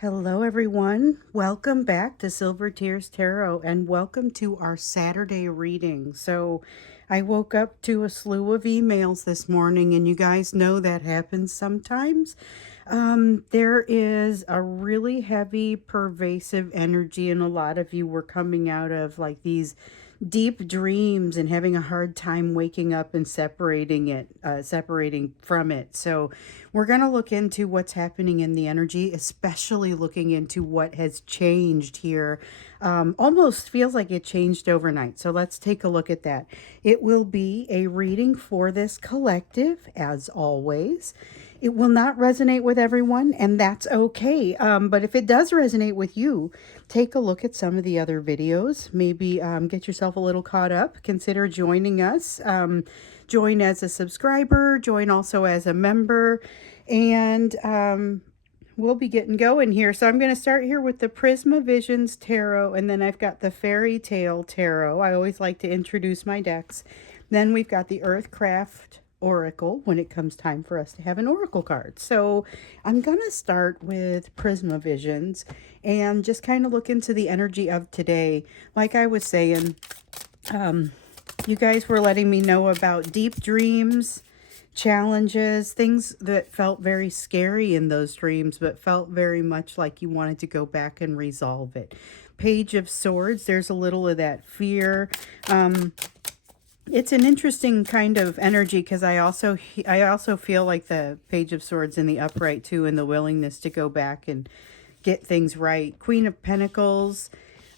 Hello, everyone. Welcome back to Silver Tears Tarot and welcome to our Saturday reading. So, I woke up to a slew of emails this morning, and you guys know that happens sometimes. There is a really heavy, pervasive energy, and a lot of you were coming out of like these deep dreams and having a hard time waking up and separating from it. So we're going to look into what's happening in the energy, especially looking into what has changed here. Almost feels like it changed overnight. So let's take a look at that. It will be a reading for this collective, as always. It will not resonate with everyone, and that's okay. But if it does resonate with you, take a look at some of the other videos. Maybe get yourself a little caught up. Consider joining us. Join as a subscriber, join also as a member, and we'll be getting going here. So I'm going to start here with the Prisma Visions Tarot, and then I've got the Fairy Tale Tarot. I always like to introduce my decks. Then we've got the Earthcraft Oracle when it comes time for us to have an oracle card. So I'm going to start with Prisma Visions and just kind of look into the energy of today. Like I was saying, you guys were letting me know about deep dreams, challenges, things that felt very scary in those dreams, but felt very much like you wanted to go back and resolve it. Page of Swords, there's a little of that fear. It's an interesting kind of energy because I also feel like the Page of Swords in the upright too, and the willingness to go back and get things right. Queen of Pentacles,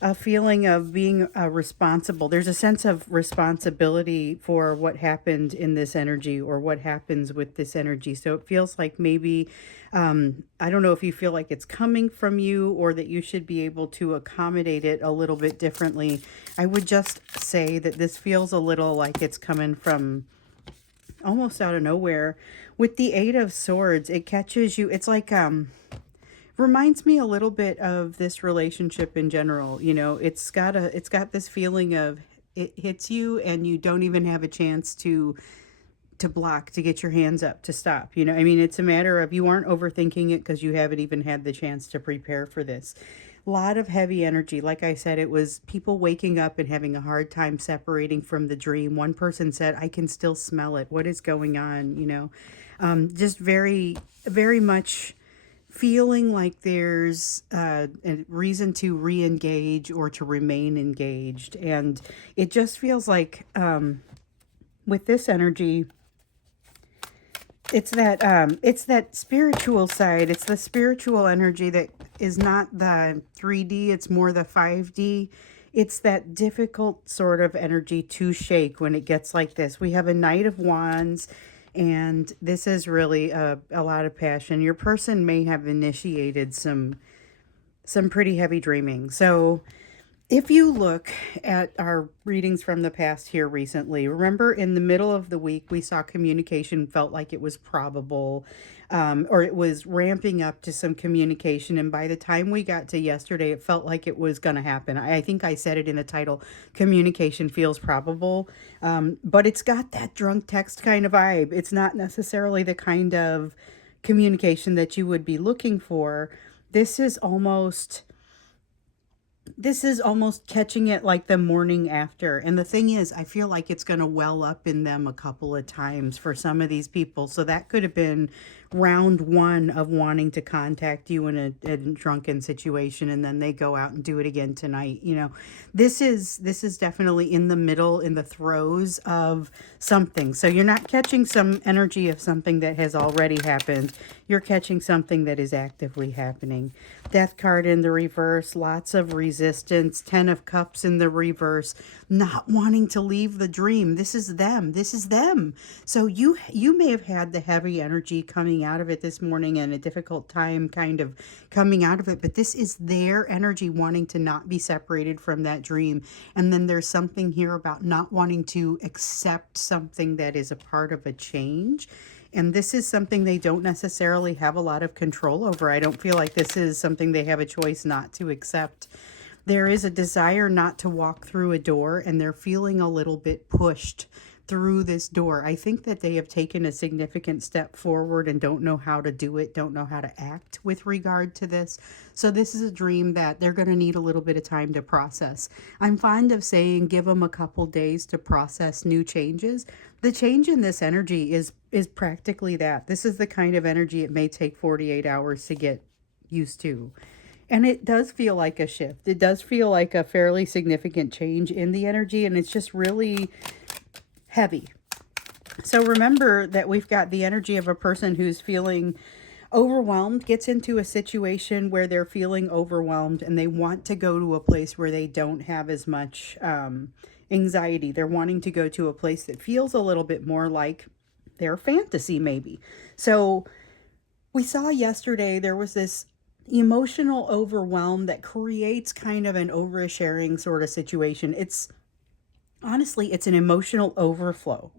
a feeling of being responsible. There's a sense of responsibility for what happened in this energy or what happens with this energy. So it feels like maybe, I don't know if you feel like it's coming from you or that you should be able to accommodate it a little bit differently. I would just say that this feels a little like it's coming from almost out of nowhere. With the Eight of Swords, it catches you. It's like, reminds me a little bit of this relationship in general. You know, it's got this feeling of it hits you and you don't even have a chance to block, to get your hands up, to stop. You know, I mean, it's a matter of you aren't overthinking it because you haven't even had the chance to prepare for this. A lot of heavy energy. Like I said, it was people waking up and having a hard time separating from the dream. One person said, I can still smell it. What is going on? You know, just very, very much feeling like there's a reason to re-engage or to remain engaged. And it just feels like with this energy, it's that spiritual side. It's the spiritual energy that is not the 3D, it's more the 5D. It's that difficult sort of energy to shake when it gets like this. We have a Knight of Wands, and this is really a lot of passion. Your person may have initiated some pretty heavy dreaming. So if you look at our readings from the past here recently, remember in the middle of the week, we saw communication felt like it was probable, or it was ramping up to some communication. And by the time we got to yesterday, it felt like it was going to happen. I think I said it in the title, communication feels probable, but it's got that drunk text kind of vibe. It's not necessarily the kind of communication that you would be looking for. This is almost catching it like the morning after. And the thing is, I feel like it's going to well up in them a couple of times for some of these people. So that could have been round one of wanting to contact you in a drunken situation, and then they go out and do it again tonight. You know, this is definitely in the middle, in the throes of something. So you're not catching some energy of something that has already happened. You're catching something that is actively happening. Death card in the reverse, lots of resistance. 10 of Cups in the reverse, not wanting to leave the dream. This is them. This is them. So you may have had the heavy energy coming out of it this morning and a difficult time kind of coming out of it, but this is their energy wanting to not be separated from that dream. And then there's something here about not wanting to accept something that is a part of a change. And this is something they don't necessarily have a lot of control over. I don't feel like this is something they have a choice not to accept. There is a desire not to walk through a door, and they're feeling a little bit pushed through this door. I think that they have taken a significant step forward and don't know how to do it, don't know how to act with regard to this. So this is a dream that they're going to need a little bit of time to process. I'm fond of saying give them a couple days to process new changes. The change in this energy is practically that. This is the kind of energy it may take 48 hours to get used to. And it does feel like a shift. It does feel like a fairly significant change in the energy, and it's just really heavy. So remember that we've got the energy of a person who's feeling overwhelmed, gets into a situation where they're feeling overwhelmed and they want to go to a place where they don't have as much anxiety. They're wanting to go to a place that feels a little bit more like their fantasy, maybe. So we saw yesterday there was this emotional overwhelm that creates kind of an oversharing sort of situation. Honestly, it's an emotional overflow.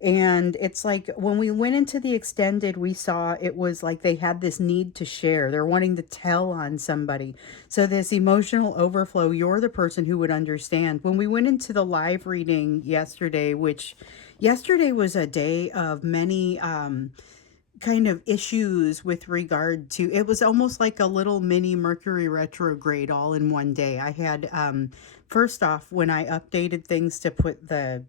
And it's like when we went into the extended, we saw it was like they had this need to share. They're wanting to tell on somebody. So this emotional overflow, you're the person who would understand. When we went into the live reading yesterday, which yesterday was a day of many kind of issues with regard to, it was almost like a little mini Mercury retrograde all in one day. I had first off, when I updated things to put the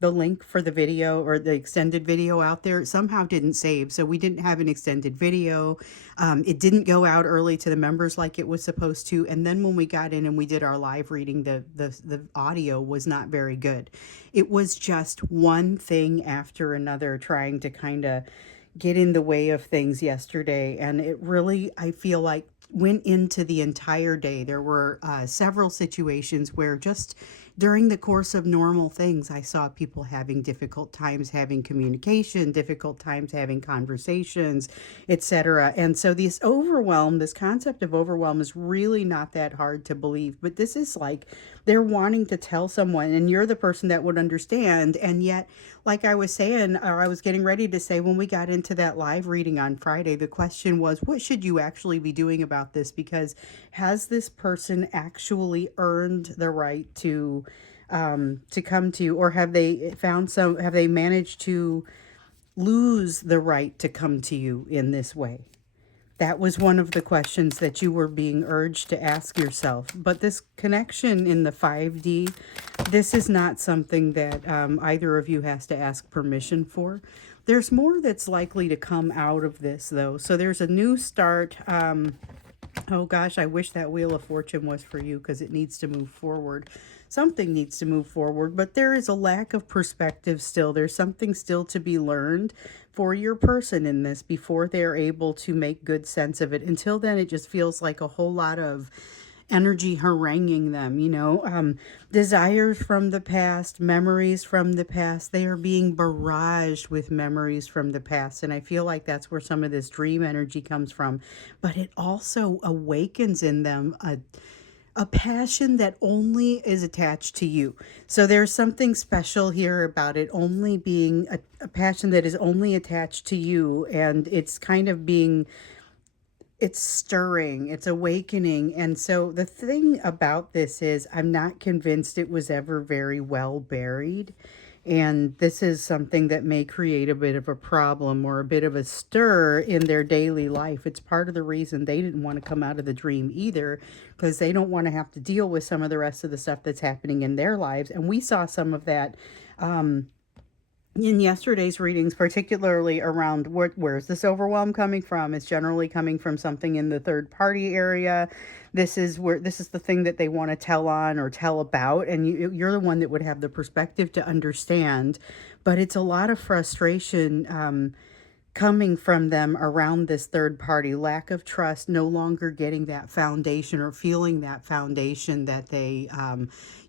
link for the video or the extended video out there, it somehow didn't save, so we didn't have an extended video. It didn't go out early to the members like it was supposed to, and then when we got in and we did our live reading, the audio was not very good. It was just one thing after another trying to kind of get in the way of things yesterday, and it really, I feel like, went into the entire day. There were several situations where just during the course of normal things, I saw people having difficult times having communication, difficult times having conversations, etc. And so this concept of overwhelm is really not that hard to believe, but this is like they're wanting to tell someone and you're the person that would understand. And yet, like I was saying, or I was getting ready to say, when we got into that live reading on Friday, the question was, what should you actually be doing about this? Because has this person actually earned the right to come to you, or have they managed to lose the right to come to you in this way? That was one of the questions that you were being urged to ask yourself. But this connection in the 5D, this is not something that either of you has to ask permission for. There's more that's likely to come out of this, though. So there's a new start. Oh gosh, I wish that Wheel of Fortune was for you, because it needs to move forward. Something needs to move forward, but there is a lack of perspective still. There's something still to be learned for your person in this before they're able to make good sense of it. Until then, it just feels like a whole lot of energy haranguing them, desires from the past, memories from the past. They are being barraged with memories from the past. And I feel like that's where some of this dream energy comes from. But it also awakens in them a passion that only is attached to you. So there's something special here about it only being a passion that is only attached to you. And it's kind of it's stirring, it's awakening. And so the thing about this is I'm not convinced it was ever very well buried. And this is something that may create a bit of a problem or a bit of a stir in their daily life. It's part of the reason they didn't want to come out of the dream either, because they don't want to have to deal with some of the rest of the stuff that's happening in their lives. And we saw some of that in yesterday's readings, particularly around where's this overwhelm coming from? It's generally coming from something in the third party area. This is the thing that they want to tell on or tell about, and you're the one that would have the perspective to understand. But it's a lot of frustration coming from them around this third party, lack of trust, no longer getting that foundation or feeling that foundation that they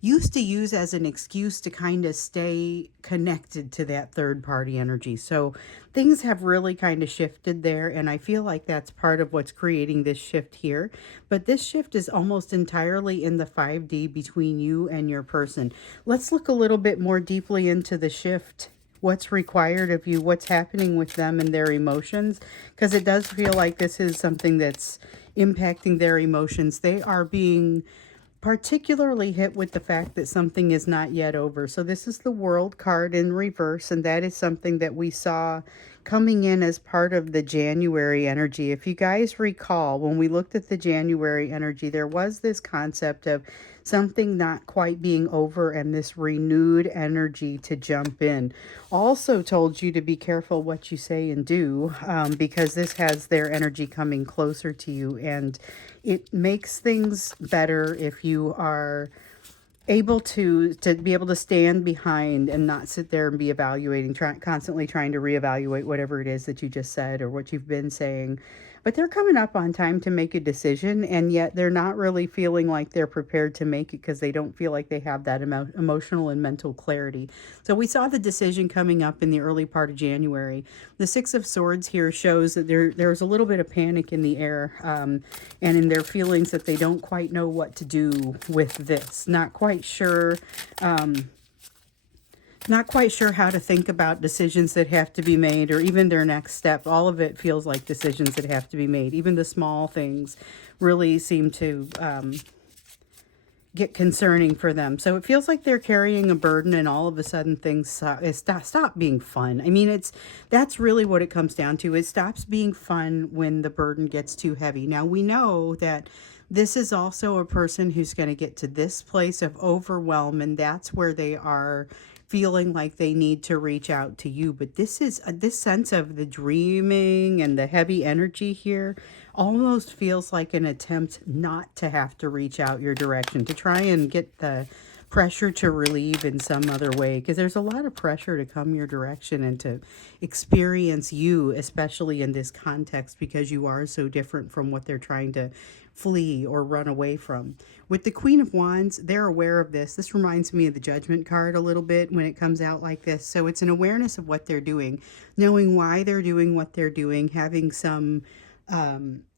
used to use as an excuse to kind of stay connected to that third party energy. So things have really kind of shifted there, and I feel like that's part of what's creating this shift here. But this shift is almost entirely in the 5D between you and your person. Let's look a little bit more deeply into the shift. What's required of you, what's happening with them and their emotions, because it does feel like this is something that's impacting their emotions. They are being particularly hit with the fact that something is not yet over. So this is the World card in reverse, and that is something that we saw coming in as part of the January energy. If you guys recall, when we looked at the January energy, there was this concept of something not quite being over and this renewed energy to jump in. Also told you to be careful what you say and do, because this has their energy coming closer to you, and it makes things better if you are able to be able to stand behind and not sit there and be evaluating, constantly trying to reevaluate whatever it is that you just said or what you've been saying. But they're coming up on time to make a decision, and yet they're not really feeling like they're prepared to make it because they don't feel like they have that emotional and mental clarity. So we saw the decision coming up in the early part of January. The Six of Swords here shows that there's a little bit of panic in the air, and in their feelings that they don't quite know what to do with this. Not quite sure how to think about decisions that have to be made, or even their next step. All of it feels like decisions that have to be made. Even the small things really seem to get concerning for them. So it feels like they're carrying a burden, and all of a sudden things stop being fun. I mean, that's really what it comes down to. It stops being fun when the burden gets too heavy. Now we know that this is also a person who's going to get to this place of overwhelm, and that's where they are feeling like they need to reach out to you. But this is this sense of the dreaming and the heavy energy here almost feels like an attempt not to have to reach out your direction, to try and get the pressure to relieve in some other way, because there's a lot of pressure to come your direction and to experience you, especially in this context, because you are so different from what they're trying to flee or run away from. With the Queen of Wands, they're aware of this. This reminds me of the Judgment card a little bit when it comes out like this. So it's an awareness of what they're doing, knowing why they're doing what they're doing, having some,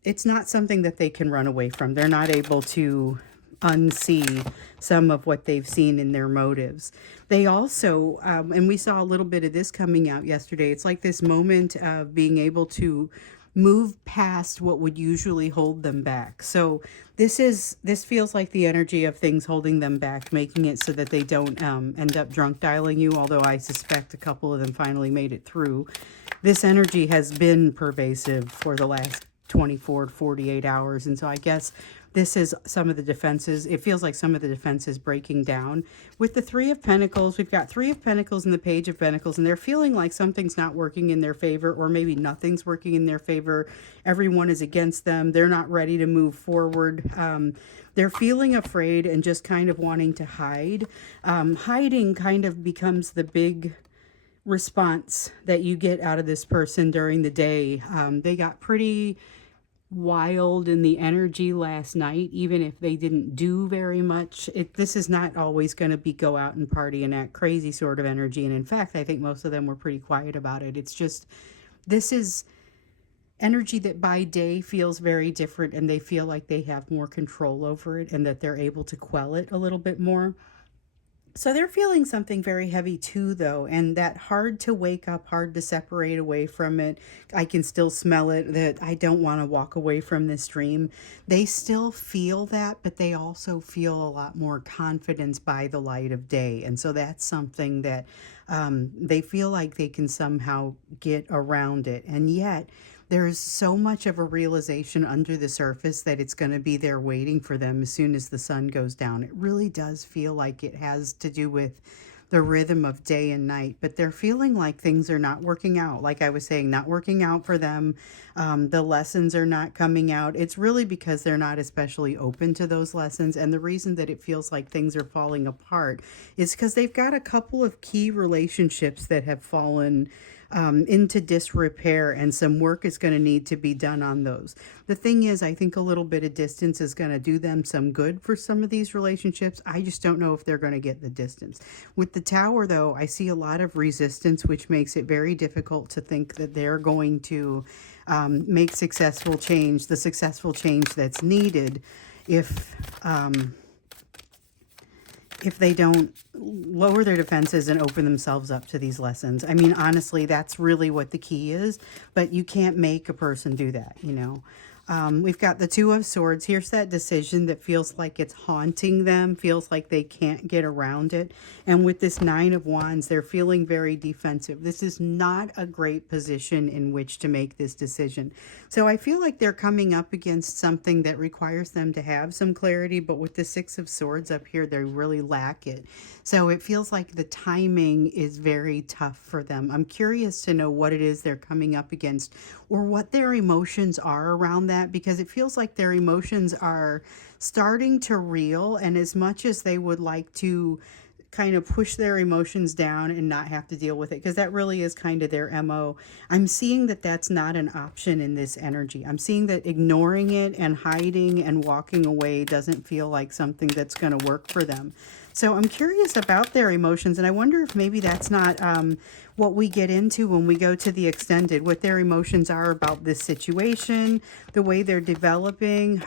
it's not something that they can run away from. They're not able to unsee some of what they've seen in their motives. They also, and we saw a little bit of this coming out yesterday, it's like this moment of being able to move past what would usually hold them back. So this feels like the energy of things holding them back, making it so that they don't end up drunk dialing you, although I suspect a couple of them finally made it through. This energy has been pervasive for the last 24 to 48 hours, and so I guess this is some of the defenses. It feels like some of the defenses breaking down. With the Three of Pentacles, we've got Three of Pentacles and the Page of Pentacles, and they're feeling like something's not working in their favor, or maybe nothing's working in their favor. Everyone is against them. They're not ready to move forward. They're feeling afraid and just kind of wanting to hide. Hiding kind of becomes the big response that you get out of this person during the day. They got pretty wild in the energy last night, even if they didn't do very much. This is not always going to be go out and party and act crazy sort of energy. And in fact, I think most of them were pretty quiet about it. It's just, this is energy that by day feels very different, and they feel like they have more control over it and that they're able to quell it a little bit more. So they're feeling something very heavy too, though, and that hard to wake up, hard to separate away from it. I can still smell it, that I don't want to walk away from this dream. They still feel that, but they also feel a lot more confidence by the light of day. And so that's something that they feel like they can somehow get around it. And yet there's so much of a realization under the surface that it's going to be there waiting for them as soon as the sun goes down. It really does feel like it has to do with the rhythm of day and night, but they're feeling like things are not working out. Like I was saying, not working out for them. The lessons are not coming out. It's really because they're not especially open to those lessons. And the reason that it feels like things are falling apart is because they've got a couple of key relationships that have fallen into disrepair, and some work is going to need to be done on those. The thing is, I think a little bit of distance is going to do them some good for some of these relationships. I just don't know if they're going to get the distance. With the Tower, though, I see a lot of resistance, which makes it very difficult to think that they're going to make successful change, the successful change that's needed if they don't lower their defenses and open themselves up to these lessons. I mean, honestly, that's really what the key is, but you can't make a person do that, you know. We've got the Two of Swords. Here's that decision that feels like it's haunting them, feels like they can't get around it. And with this Nine of Wands, they're feeling very defensive. This is not a great position in which to make this decision. So I feel like they're coming up against something that requires them to have some clarity, but with the Six of Swords up here, they really lack it. So it feels like the timing is very tough for them. I'm curious to know what it is they're coming up against or what their emotions are around that, because it feels like their emotions are starting to reel, and as much as they would like to kind of push their emotions down and not have to deal with it, because that really is kind of their MO. I'm seeing that that's not an option in this energy. I'm seeing that ignoring it and hiding and walking away doesn't feel like something that's going to work for them. So I'm curious about their emotions, and I wonder if maybe that's not what we get into when we go to the extended, what their emotions are about this situation, the way they're developing.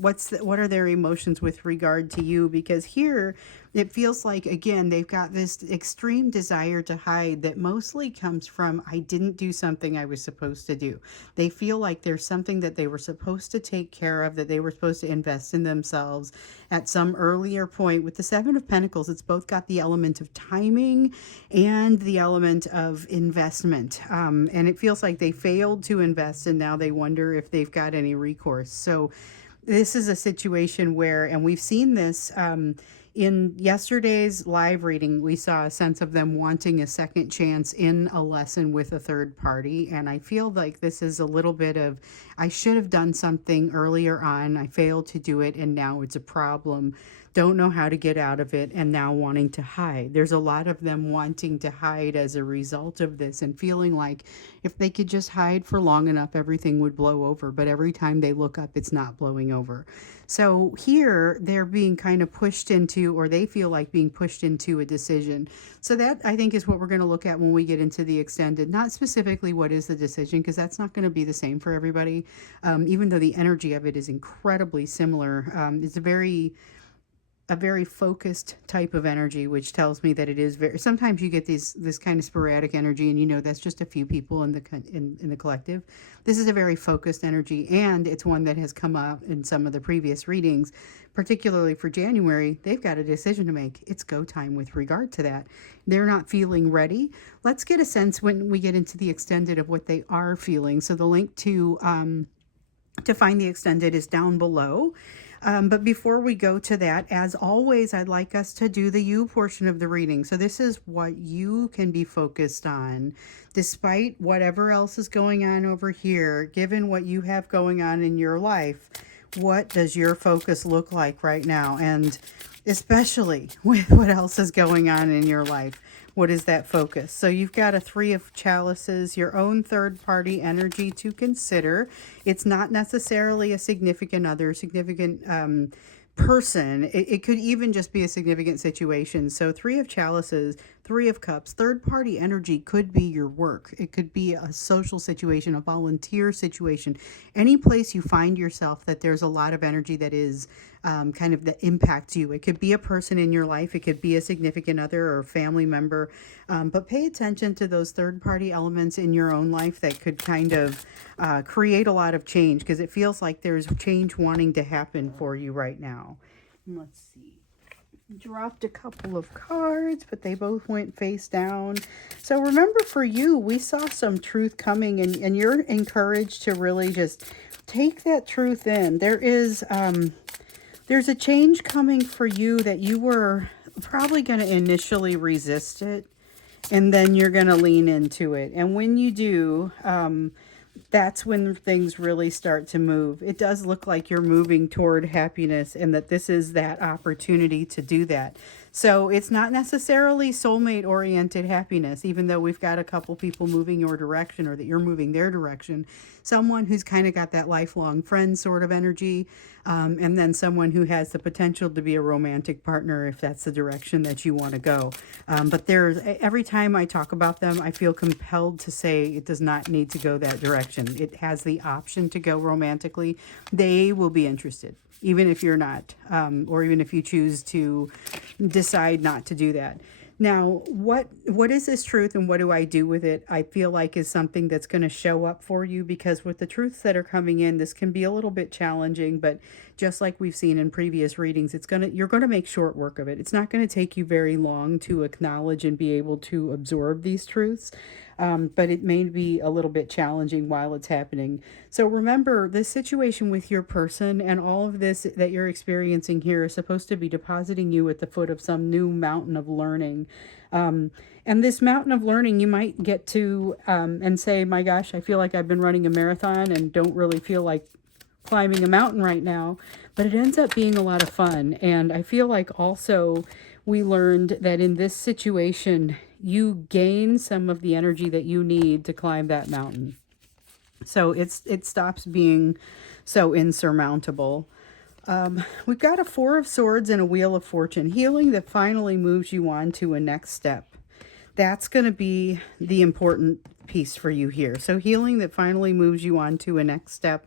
What are their emotions with regard to you? Because here it feels like, again, they've got this extreme desire to hide that mostly comes from, I didn't do something I was supposed to do. They feel like there's something that they were supposed to take care of, that they were supposed to invest in themselves at some earlier point. With the Seven of Pentacles, it's both got the element of timing and the element of investment. And it feels like they failed to invest, and now they wonder if they've got any recourse. So this is a situation where, and we've seen this, in yesterday's live reading, we saw a sense of them wanting a second chance in a lesson with a third party. And I feel like this is a little bit of, I should have done something earlier on. I failed to do it, and now it's a problem. Don't know how to get out of it, and now wanting to hide. There's a lot of them wanting to hide as a result of this, and feeling like if they could just hide for long enough, everything would blow over. But every time they look up, it's not blowing over. So here they're being kind of pushed into, or they feel like being pushed into a decision. So that, I think, is what we're going to look at when we get into the extended. Not specifically what is the decision, because that's not going to be the same for everybody. Even though the energy of it is incredibly similar. It's a very focused type of energy, which tells me that it is very, sometimes you get this kind of sporadic energy, and you know that's just a few people in the collective. This is a very focused energy, and it's one that has come up in some of the previous readings, particularly for January. They've got a decision to make. It's go time with regard to that. They're not feeling ready. Let's get a sense when we get into the extended of what they are feeling. So the link to find the extended is down below. But before we go to that, as always, I'd like us to do the you portion of the reading. So this is what you can be focused on, despite whatever else is going on over here. Given what you have going on in your life, what does your focus look like right now? And especially with what else is going on in your life, what is that focus? So you've got a Three of Chalices, your own third-party energy to consider. It's not necessarily a significant other, significant person. It could even just be a significant situation. So Three of Chalices, Three of Cups, third-party energy could be your work. It could be a social situation, a volunteer situation. Any place you find yourself that there's a lot of energy that is kind of that impacts you. It could be a person in your life. It could be a significant other or a family member. But pay attention to those third-party elements in your own life that could kind of create a lot of change, because it feels like there's change wanting to happen for you right now. Let's see. Dropped a couple of cards, but they both went face down. So remember, for you, we saw some truth coming, and you're encouraged to really just take that truth in. There's a change coming for you that you were probably going to initially resist it, and then you're going to lean into it. And when you do, that's when things really start to move. It does look like you're moving toward happiness, and that this is that opportunity to do that. So it's not necessarily soulmate-oriented happiness, even though we've got a couple people moving your direction, or that you're moving their direction. Someone who's kind of got that lifelong friend sort of energy, and then someone who has the potential to be a romantic partner if that's the direction that you want to go. But every time I talk about them, I feel compelled to say it does not need to go that direction. It has the option to go romantically. They will be interested, even if you're not, or even if you choose to decide not to do that. Now, what is this truth and what do I do with it? I feel like is something that's going to show up for you, because with the truths that are coming in, this can be a little bit challenging, but just like we've seen in previous readings, you're going to make short work of it. It's not going to take you very long to acknowledge and be able to absorb these truths. But it may be a little bit challenging while it's happening. So remember, this situation with your person and all of this that you're experiencing here is supposed to be depositing you at the foot of some new mountain of learning. And this mountain of learning, you might get to and say, my gosh, I feel like I've been running a marathon and don't really feel like climbing a mountain right now, but it ends up being a lot of fun. And I feel like also we learned that in this situation, you gain some of the energy that you need to climb that mountain. So it stops being so insurmountable. We've got a Four of Swords and a Wheel of Fortune. Healing that finally moves you on to a next step. That's going to be the important piece for you here. So healing that finally moves you on to a next step.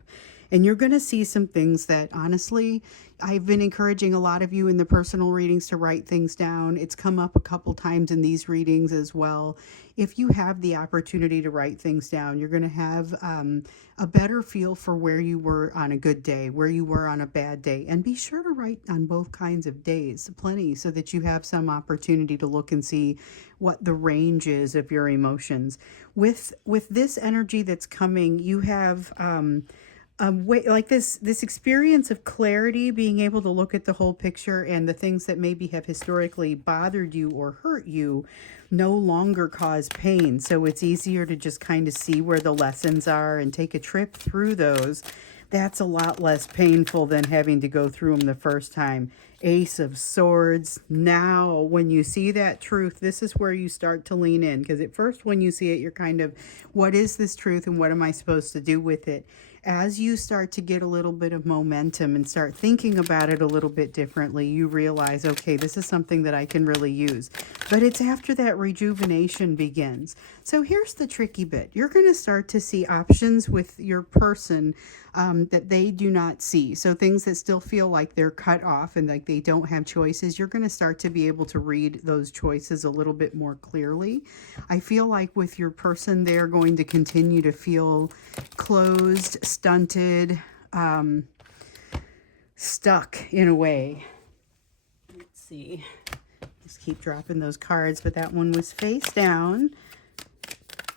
And you're going to see some things that, honestly, I've been encouraging a lot of you in the personal readings to write things down. It's come up a couple times in these readings as well. If you have the opportunity to write things down, you're going to have a better feel for where you were on a good day, where you were on a bad day. And be sure to write on both kinds of days, plenty, so that you have some opportunity to look and see what the range is of your emotions. With this energy that's coming, you have way, like this experience of clarity, being able to look at the whole picture, and the things that maybe have historically bothered you or hurt you no longer cause pain. So it's easier to just kind of see where the lessons are and take a trip through those. That's a lot less painful than having to go through them the first time. Ace of Swords. Now, when you see that truth, this is where you start to lean in. Because at first, when you see it, you're kind of, what is this truth and what am I supposed to do with it? As you start to get a little bit of momentum and start thinking about it a little bit differently, you realize, okay, this is something that I can really use. But it's after that rejuvenation begins. So here's the tricky bit. You're going to start to see options with your person that they do not see. So things that still feel like they're cut off and like they don't have choices, you're going to start to be able to read those choices a little bit more clearly. I feel like with your person, they're going to continue to feel closed, stunted, stuck in a way. Let's see. Just keep dropping those cards, but that one was face down.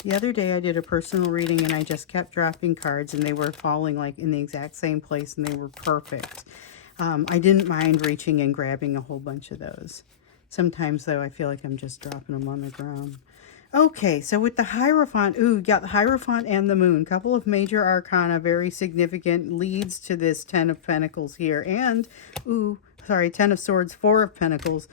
The other day I did a personal reading and I just kept dropping cards and they were falling like in the exact same place and they were perfect. I didn't mind reaching and grabbing a whole bunch of those. Sometimes though I feel like I'm just dropping them on the ground. Okay, so with the Hierophant, you got the Hierophant and the Moon. Couple of major arcana, very significant, leads to this Ten of Pentacles here. And, Ten of Swords, Four of Pentacles.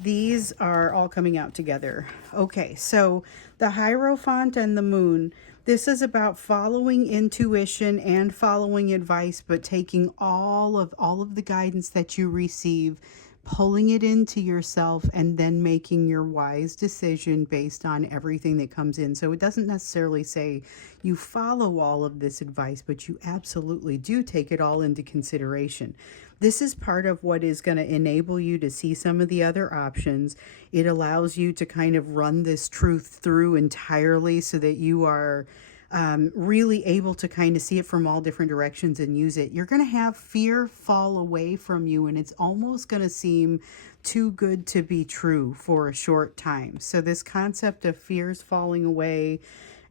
These are all coming out together. Okay, so the Hierophant and the Moon. This is about following intuition and following advice, but taking all of the guidance that you receive, pulling it into yourself, and then making your wise decision based on everything that comes in. So it doesn't necessarily say you follow all of this advice, but you absolutely do take it all into consideration. This is part of what is going to enable you to see some of the other options. It allows you to kind of run this truth through entirely so that you are really able to kind of see it from all different directions and use it. You're going to have fear fall away from you, and it's almost going to seem too good to be true for a short time. So this concept of fears falling away,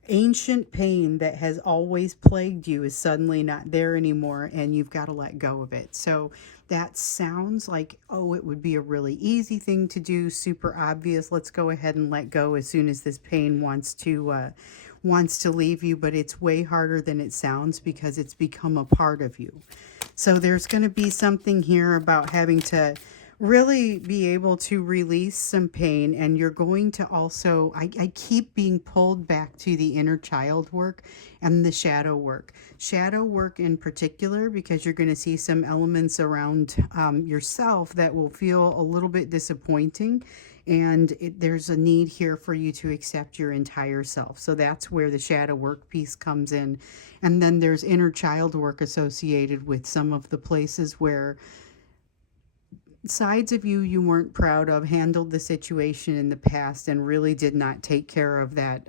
ancient pain that has always plagued you is suddenly not there anymore, and you've got to let go of it. So that sounds like, oh, it would be a really easy thing to do, super obvious. Let's go ahead and let go as soon as this pain wants to leave you, but it's way harder than it sounds because it's become a part of you. So there's going to be something here about having to really be able to release some pain, and you're going to also, I keep being pulled back to the inner child work and the shadow work. Shadow work in particular, because you're going to see some elements around yourself that will feel a little bit disappointing, and there's a need here for you to accept your entire self. So that's where the shadow work piece comes in. And then there's inner child work associated with some of the places where sides of you weren't proud of handled the situation in the past and really did not take care of that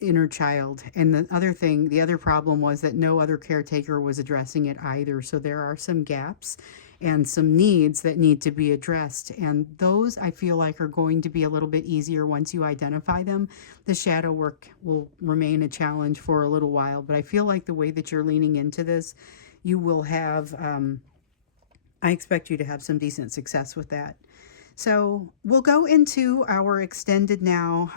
inner child. And the other problem was that no other caretaker was addressing it either. So there are some gaps and some needs that need to be addressed. And those I feel like are going to be a little bit easier once you identify them. The shadow work will remain a challenge for a little while, but I feel like the way that you're leaning into this, you will have, I expect you to have some decent success with that. So we'll go into our extended now.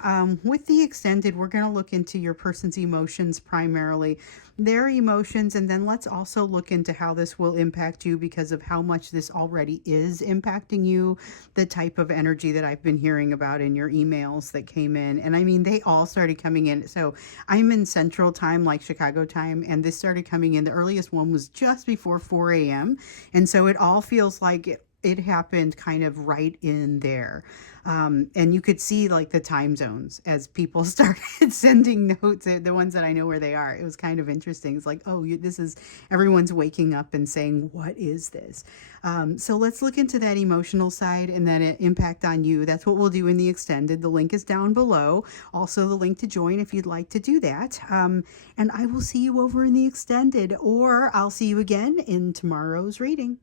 With the extended, we're going to look into your person's emotions primarily, their emotions, and then let's also look into how this will impact you because of how much this already is impacting you, the type of energy that I've been hearing about in your emails that came in. And I mean, they all started coming in. So I'm in Central Time, like Chicago time, and this started coming in. The earliest one was just before 4 a.m. And so it all feels like it happened kind of right in there. And you could see like the time zones as people started sending notes, the ones that I know where they are. It was kind of interesting. It's like, oh, this is, everyone's waking up and saying, what is this? So let's look into that emotional side and then impact on you. That's what we'll do in the extended. The link is down below. Also the link to join if you'd like to do that. And I will see you over in the extended, or I'll see you again in tomorrow's reading.